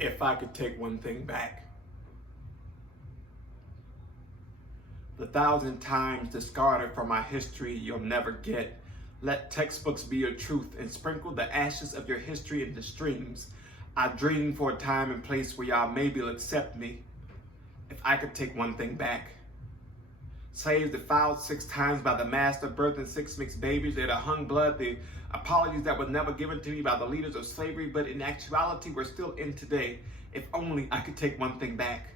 If I could take one thing back. The 1,000 times discarded from my history you'll never get. Let textbooks be your truth and sprinkle the ashes of your history into streams. I dream for a time and place where y'all maybe will accept me. If I could take one thing back. Slaves defiled 6 times by the master, birthing 6 mixed babies. They'd hung blood, the apologies that were never given to me by the leaders of slavery, but in actuality we're still in today. If only I could take one thing back.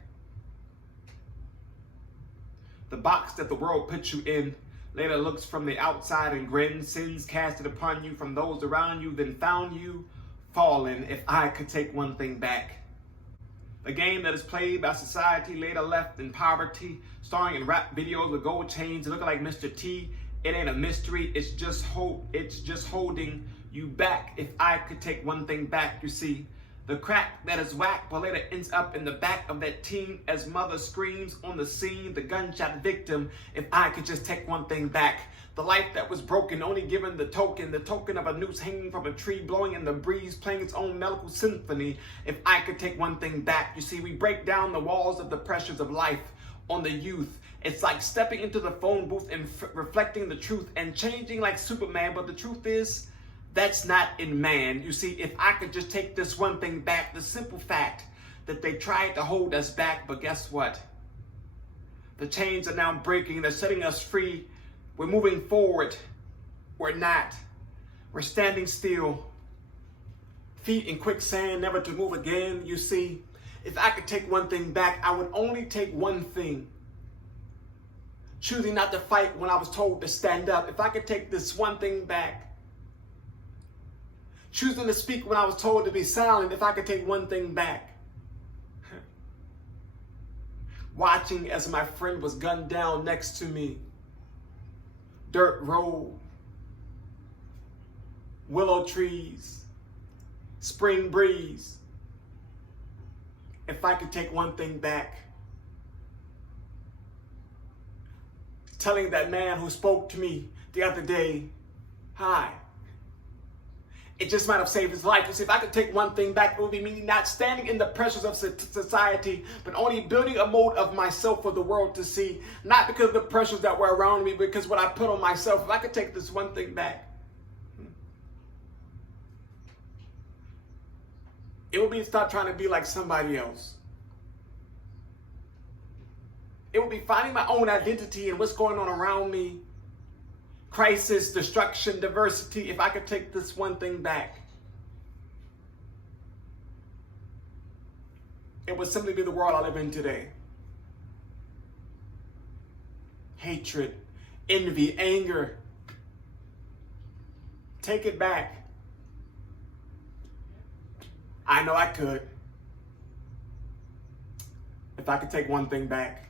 The box that the world put you in later looks from the outside and grins. Sins casted upon you from those around you, then found you fallen. If I could take one thing back. The game that is played by society later left in poverty, starring in rap videos with gold chains looking like Mr. T. It ain't a mystery, it's just holding you back. If I could take one thing back, you see. The crack that is whacked but later ends up in the back of that teen as mother screams on the scene, the gunshot victim. If I could just take one thing back. The life that was broken, only given the token of a noose hanging from a tree, blowing in the breeze, playing its own melodic symphony. If I could take one thing back. You see, we break down the walls of the pressures of life on the youth. It's like stepping into the phone booth and reflecting the truth and changing like Superman, but the truth is, that's not in man. You see, if I could just take this one thing back, the simple fact that they tried to hold us back, but guess what? The chains are now breaking, they're setting us free. We're moving forward. We're not. We're standing still. Feet in quicksand, never to move again. You see, if I could take one thing back, I would only take one thing. Choosing not to fight when I was told to stand up. If I could take this one thing back. Choosing to speak when I was told to be silent. If I could take one thing back. Watching as my friend was gunned down next to me. Dirt road, willow trees, spring breeze. If I could take one thing back. Telling that man who spoke to me the other day, hi. It just might have saved his life. You see, if I could take one thing back, it would be me not standing in the pressures of society, but only building a mold of myself for the world to see. Not because of the pressures that were around me, because what I put on myself. If I could take this one thing back, it would be stop trying to be like somebody else. It would be finding my own identity and what's going on around me. Crisis, destruction, diversity. If I could take this one thing back, it would simply be the world I live in today. Hatred, envy, anger. Take it back. I know I could. If I could take one thing back.